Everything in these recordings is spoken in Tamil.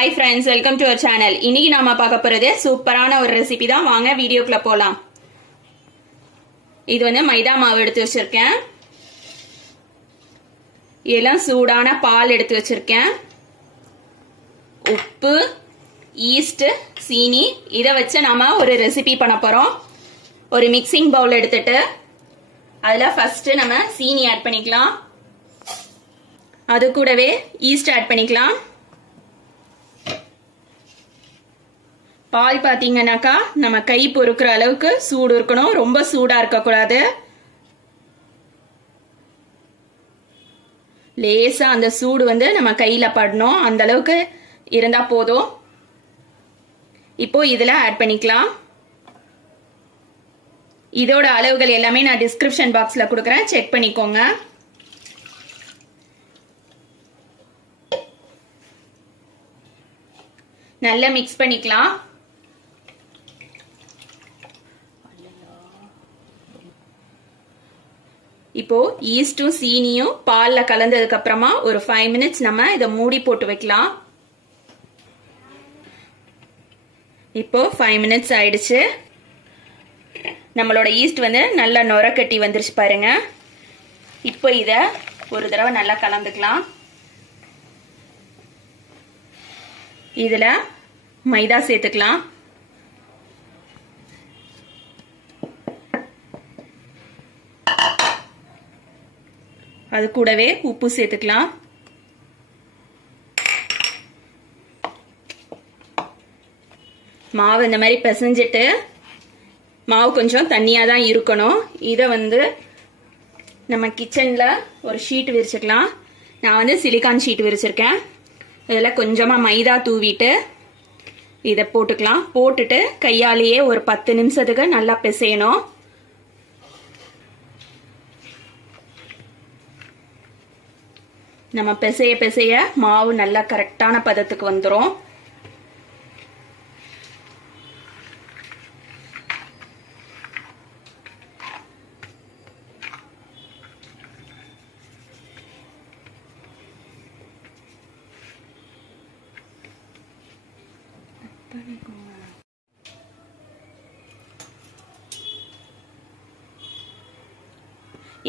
Hi friends, welcome to our channel. இன்னைக்கு நாம பார்க்க போறது சூப்பரான ஒரு ரெசிபி தான். வாங்க வீடியோக்குள்ள போலாம். இது வந்து மைதா மாவு எடுத்து வச்சிருக்கேன். எல்லாம் சூடான பால் எடுத்து வச்சிருக்கேன். உப்பு, ஈஸ்ட், சீனி இத வச்சு நாம ஒரு ரெசிபி பண்ண போறோம். ஒரு மிக்சிங் பவுல் எடுத்துட்டு அதுல ஃபர்ஸ்ட் நம்ம சீனி ஆட் பண்ணிக்கலாம். அது கூடவே ஈஸ்ட் ஆட் பண்ணிக்கலாம். பால் பாத்தீங்கன்னாக்கா நம்ம கை பொறுக்கிற அளவுக்கு சூடு இருக்கணும், ரொம்ப சூடா இருக்க கூடாது. லேசா அந்த சூடு வந்து நம்ம கையில படணும், அந்த அளவுக்கு இருந்தா போதும். இப்போ இதுல ஆட் பண்ணிக்கலாம். இதோட அளவுகள் எல்லாமே நான் டிஸ்கிரிப்ஷன் பாக்ஸ்ல கொடுக்கறேன், செக் பண்ணிக்கோங்க. நல்லா மிக்ஸ் பண்ணிக்கலாம். இப்போ ஈஸ்டும் சீனியும் பால்ல கலந்ததுக்கு அப்புறமா ஒரு 5 மினிட்ஸ் நம்ம இத மூடி போட்டு வைக்கலாம். இப்போ 5 மினிட்ஸ் ஆயிடுச்சு. நம்மளோட ஈஸ்ட் வந்து நல்லா நொர கட்டி வந்துருச்சு பாருங்க. இப்போ இத ஒரு தடவை நல்லா கலந்துக்கலாம். இதுல மைதா சேர்த்துக்கலாம். அது கூடவே உப்பு சேர்த்துக்கலாம். மாவு இந்த மாதிரி பிசைஞ்சிட்டு, மாவு கொஞ்சம் தண்ணியா தான் இருக்கணும். இத வந்து நம்ம கிச்சன்ல ஒரு ஷீட் விரிச்சுக்கலாம். நான் வந்து சிலிகான் ஷீட் விரிச்சிருக்கேன். இதுல கொஞ்சமா மைதா தூவிட்டு இத போட்டுக்கலாம். போட்டுட்டு கையாலேயே ஒரு 10 நிமிஷத்துக்கு நல்லா பிசையணும். நம்ம பிசைய பிசைய மாவு நல்லா கரெக்டான பதத்துக்கு வந்துரும்.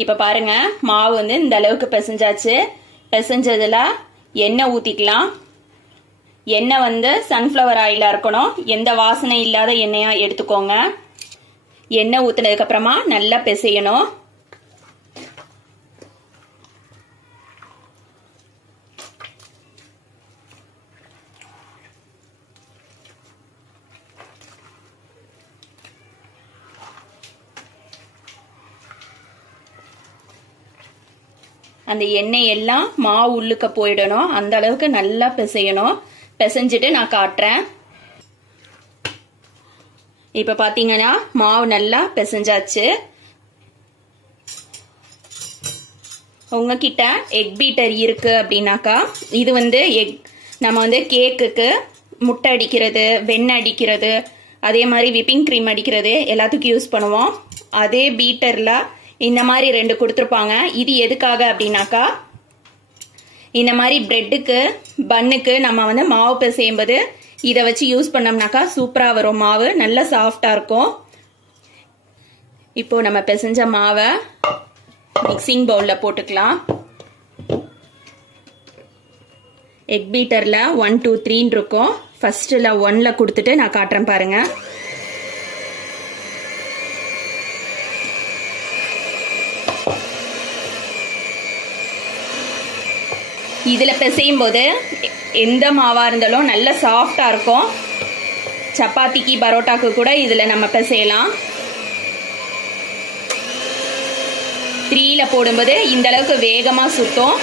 இப்ப பாருங்க, மாவு வந்து இந்த அளவுக்கு பிசைஞ்சாச்சு. பிசைஞ்சதுல எண்ணெய் ஊத்திக்கலாம். எண்ணெய் வந்து சன்ஃபிளவர் ஆயிலா இருக்கணும். எந்த வாசனை இல்லாத எண்ணெயா எடுத்துக்கோங்க. எண்ணெய் ஊத்தினதுக்கு அப்புறமா நல்லா பிசையணும். அந்த எண்ணெய் எல்லாம் மாவு உள்ளுக்க போயிடணும், அந்த அளவுக்கு நல்லா பிசையணும். பிசைஞ்சிட்டு நான் காட்டுறேன். இப்ப பாத்தீங்கன்னா மாவு நல்லா பிசைஞ்சாச்சு. உங்ககிட்ட எக் பீட்டர் இருக்கு அப்படின்னாக்கா, இது வந்து நம்ம வந்து கேக்குக்கு முட்டை அடிக்கிறது, வெண்ணெய் அடிக்கிறது, அதே மாதிரி விப்பிங் கிரீம் அடிக்கிறது எல்லாத்துக்கும் யூஸ் பண்ணுவோம். அதே பீட்டர்ல இந்த மாதிரி 2 கொடுத்துருப்பாங்க. இது எதுக்காக அப்படின்னாக்கா, இந்த மாதிரி பிரெட்டுக்கு, பன்னுக்கு நம்ம வந்து மாவு பிசையும்போது இதை வச்சு யூஸ் பண்ணோம்னாக்கா சூப்பரா வரும். மாவு நல்லா சாஃப்டா இருக்கும். இப்போ நம்ம பிசைஞ்ச மாவை மிக்சிங் பவுல்ல போட்டுக்கலாம். எக் பீட்டர்ல 1 2 3 இருக்கும். ஃபர்ஸ்ட்ல 1ல கொடுத்துட்டு நான் காட்டுறேன் பாருங்க. இதுல பிசையும் போது எந்த மாவா இருந்தாலும் நல்ல சாஃப்டா இருக்கும். சப்பாத்திக்கு, பரோட்டாக்கு கூட இதுல நம்ம பிசையலாம். 3ல போடும்போது இந்த அளவுக்கு வேகமா சுத்தும்.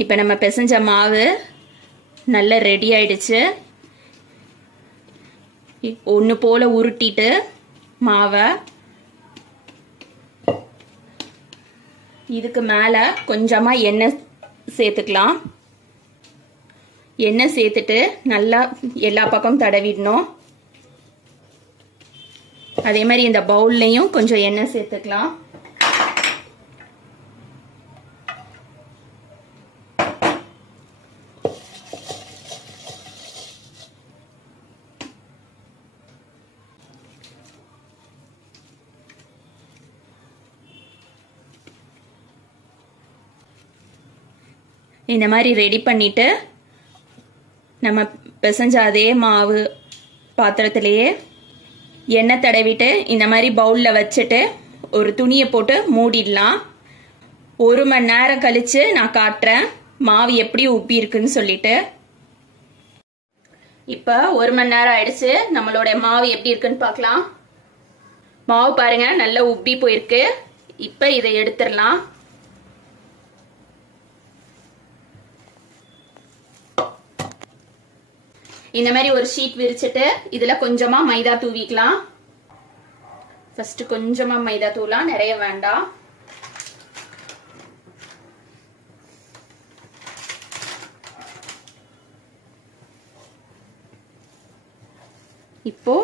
இப்போ நம்ம பிசைஞ்ச மாவு நல்லா ரெடி ஆயிடுச்சு. ஒன்று போல உருட்டிட்டு மாவை இதுக்கு மேலே கொஞ்சமாக எண்ணெய் சேர்த்துக்கலாம். எண்ணெய் சேர்த்துட்டு நல்லா எல்லா பக்கமும் தடவிடணும். அதே மாதிரி இந்த பவுல்லையும் கொஞ்சம் எண்ணெய் சேர்த்துக்கலாம். இந்த மாதிரி ரெடி பண்ணிட்டு நம்ம பிசைஞ்ச அதே மாவு பாத்திரத்திலேயே எண்ணெய் தடவிட்டு இந்த மாதிரி பவுல்ல வச்சுட்டு ஒரு துணியை போட்டு மூடிடலாம். 1 மணி நேரம் கழிச்சு நான் காட்டுறேன் மாவு எப்படி உப்பி இருக்குன்னு சொல்லிட்டு. இப்ப 1 மணி நேரம் ஆயிடுச்சு. நம்மளோட மாவு எப்படி இருக்குன்னு பார்க்கலாம். மாவு பாருங்க நல்லா உப்பி போயிருக்கு. இப்ப இதை எடுத்துடலாம். இந்த மாதிரி ஒரு ஷீட் விரிச்சிட்டு இதுல கொஞ்சமா மைதா தூவிக்கலாம். ஃபர்ஸ்ட் கொஞ்சமா மைதா தூவலாம், நிறைய வேண்டாம். இப்போ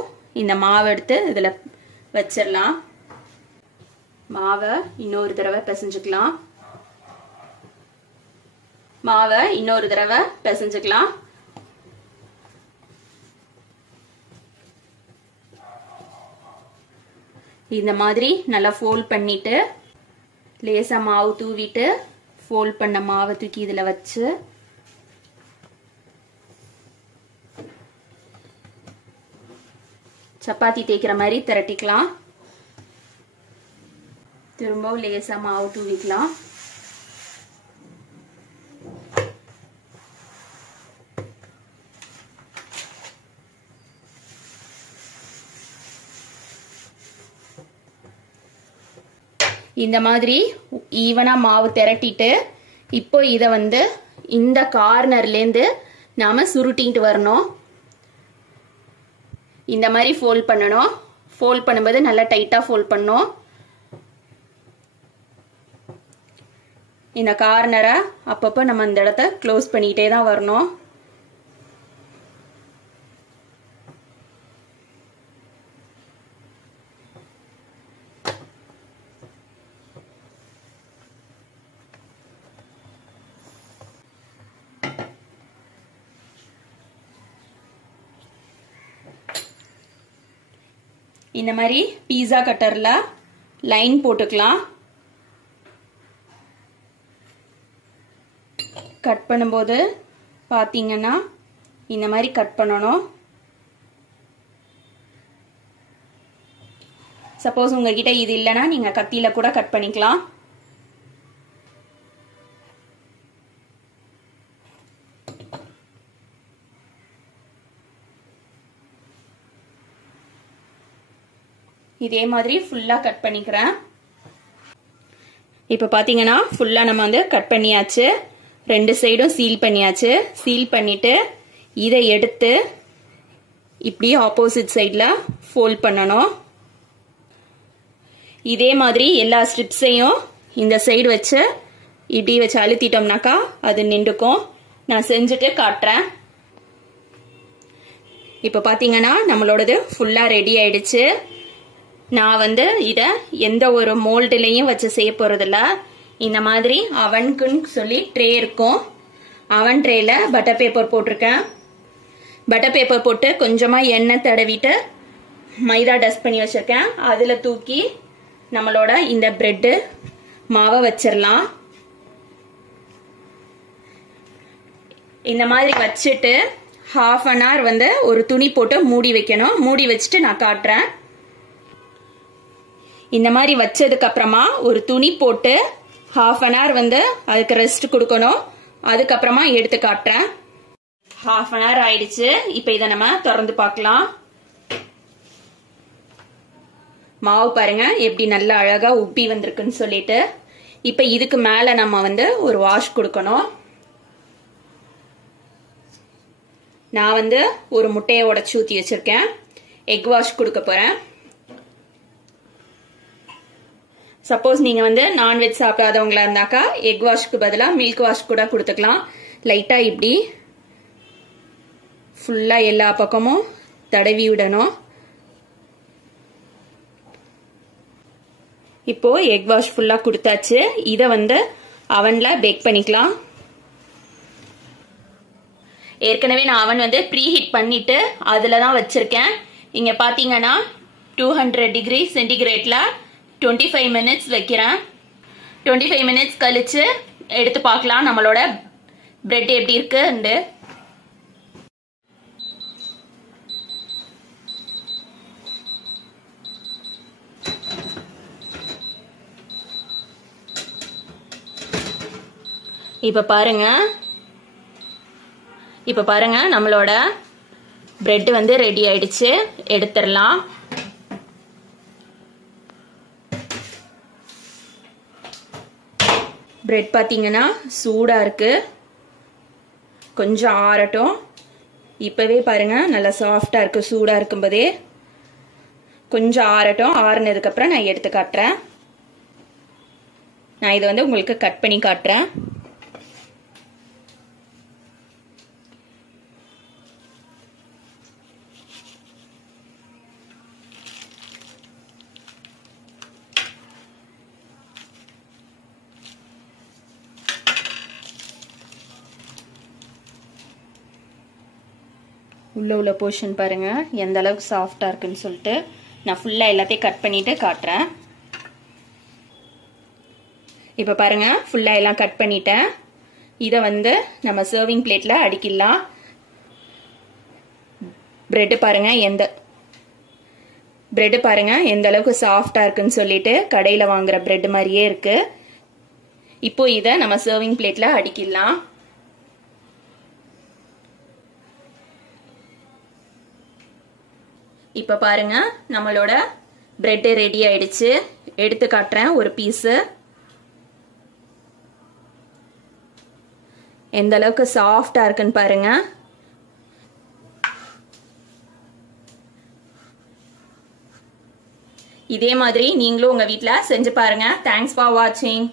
இந்த மாவை எடுத்து இதுல வச்சிடலாம். மாவை இன்னொரு தடவை பிசைஞ்சுக்கலாம். மாவை இன்னொரு தடவை பிசைஞ்சுக்கலாம். இந்த மாதிரி நல்லா ஃபோல்ட் பண்ணிட்டு லேசா மாவு தூவிட்டு ஃபோல்ட் பண்ண மாவை தூக்கி இதுல வச்சு சப்பாத்தி தேய்க்கிற மாதிரி திரட்டிக்கலாம். திரும்பவும் லேசா மாவு தூவிக்கலாம். இந்த மாதிரி ஈவனா மாவு திரட்டிட்டு இப்போ இத வந்து இந்த கார்னர்ல இருந்து நாம சுருட்டிட்டு வரணும். இந்த மாதிரி ஃபோல்ட் பண்ணணும். ஃபோல்ட் பண்ணும்போது நல்லா டைட்டா ஃபோல்ட் பண்ணணும். இந்த கார்னரை அப்பப்போ நம்ம இந்த இடத்த க்ளோஸ் பண்ணிட்டே தான் வரணும். இந்த மாதிரி பீஸா கட்டர்ல லைன் போட்டுக்கலாம். கட் பண்ணும்போது பாத்தீங்கன்னா இந்த மாதிரி கட் பண்ணணும். சப்போஸ் உங்ககிட்ட இது இல்லைன்னா நீங்க கத்தியில கூட கட் பண்ணிக்கலாம். இதே மாதிரி ஃபுல்லா கட் பண்ணிக்கிறேன். இப்ப பாத்தீங்கன்னா ஃபுல்லா நம்ம வந்து கட் பண்ணியாச்சு. 2 சைடும் சீல் பண்ணியாச்சு. சீல் பண்ணிட்டு இதை எடுத்து இப்படி ஆப்போசிட் சைட்ல ஃபோல்ட் பண்ணணும். இதே மாதிரி எல்லா ஸ்ட்ரிப்ஸையும் இந்த சைடு வச்சு இப்படி வச்சு அழுத்திட்டோம்னாக்கா அது நின்றுக்கும். நான் செஞ்சுட்டு காட்டுறேன். இப்ப பாத்தீங்கன்னா நம்மளோடது ஃபுல்லா ரெடி ஆயிடுச்சு. நான் வந்து இத எந்த ஒரு மோல்டுலயும் வச்சு செய்ய போறதில்ல. இந்த மாதிரி அவனுக்குன்னு சொல்லி ட்ரே இருக்கும். அவன் ட்ரேல பட்டர் பேப்பர் போட்டிருக்கேன். பட்டர் பேப்பர் போட்டு கொஞ்சமா எண்ணெய் தடவிட்டு மைதா டஸ்ட் பண்ணி வச்சிருக்கேன். அதுல தூக்கி நம்மளோட இந்த பிரெட் மாவை வச்சிடலாம். இந்த மாதிரி வச்சுட்டு 1/2 an hour வந்து ஒரு துணி போட்டு மூடி வைக்கணும். மூடி வச்சுட்டு நான் காட்டுறேன். இந்த மாதிரி வச்சதுக்கு அப்புறமா ஒரு துணி போட்டு 1/2 an hour வந்து அதுக்கு ரெஸ்ட் கொடுக்கணும். அதுக்கப்புறமா எடுத்து காட்டுறேன். 1/2 an hour ஆயிடுச்சு. இப்ப இதை நம்ம திறந்து பார்க்கலாம். மாவு பாருங்க எப்படி நல்லா அழகா உப்பி வந்திருக்குன்னு சொல்லிட்டு. இப்ப இதுக்கு மேல நம்ம வந்து ஒரு வாஷ் கொடுக்கணும். நான் வந்து ஒரு முட்டையை உடைச்சு ஊற்றி வச்சிருக்கேன். எக் வாஷ் கொடுக்க போறேன். சப்போஸ் நீங்க வந்து நான்வெஜ் சாப்பிடாதவங்களா இருந்தாக்கா எக் வாஷ்க்கு பதிலாக மில்க் வாஷ் கூட கொடுத்துக்கலாம். லைட்டா இப்படி ஃபுல்லா எல்லா பக்கமும் தடவி விடணும். இப்போ எக் வாஷ் ஃபுல்லா கொடுத்தாச்சு. இதை வந்து அவன்ல பேக் பண்ணிக்கலாம். ஏற்கனவே நான் அவன் வந்து ப்ரீ ஹீட் பண்ணிட்டு அதுல தான் வச்சிருக்கேன். இங்க பாத்தீங்கன்னா 200 டிகிரி சென்டிகிரேட்ல 25 மினிட்ஸ் வைக்கிறேன். 25 மினிட்ஸ் கழிச்சு எடுத்து பார்க்கலாம் நம்மளோட பிரெட் எப்படி இருக்குன்னு. இப்ப பாருங்க நம்மளோட பிரெட் வந்து ரெடி ஆயிடுச்சு. எடுத்துடலாம். பிரெட் பாத்தீங்கன்னா சூடா இருக்கு. கொஞ்சம் ஆறட்டும். இப்பவே பாருங்க நல்லா சாஃப்டா இருக்கு. சூடா இருக்கும்போதே கொஞ்சம் ஆறட்டும். ஆறுனதுக்கு அப்புறம் நான் எடுத்து காட்டுறேன். நான் இதை வந்து உங்களுக்கு கட் பண்ணி காட்டுறேன். உள்ள போர்ஷன் பாருங்க எந்த அளவுக்கு சாஃப்டா இருக்குன்னு சொல்லிட்டு. நான் ஃபுல்லா எல்லாத்தையும் கட் பண்ணிட்டு காட்டுறேன். இப்ப பாருங்க ஃபுல்லா எல்லாம் கட் பண்ணிட்டேன். இத வந்து நம்ம சர்விங் பிளேட்ல அடிக்கலாம். பிரெட் பாருங்க எந்த அளவுக்கு சாஃப்டா இருக்குன்னு சொல்லிட்டு கடையில வாங்குற பிரெட் மாதிரியே இருக்கு. இப்போ இத நம்ம சர்விங் பிளேட்ல அடிக்கலாம். இப்ப பாருங்க நம்மளோட பிரெட் ரெடி ஆயிடுச்சு. எடுத்து காட்டுறேன் ஒரு பீஸ். எந்த அளவுக்கு சாஃப்டா இருக்குன்னு பாருங்க. இதே மாதிரி நீங்களும் உங்க வீட்ல செஞ்சு பாருங்க. தேங்க்ஸ் ஃபார் வாட்சிங்.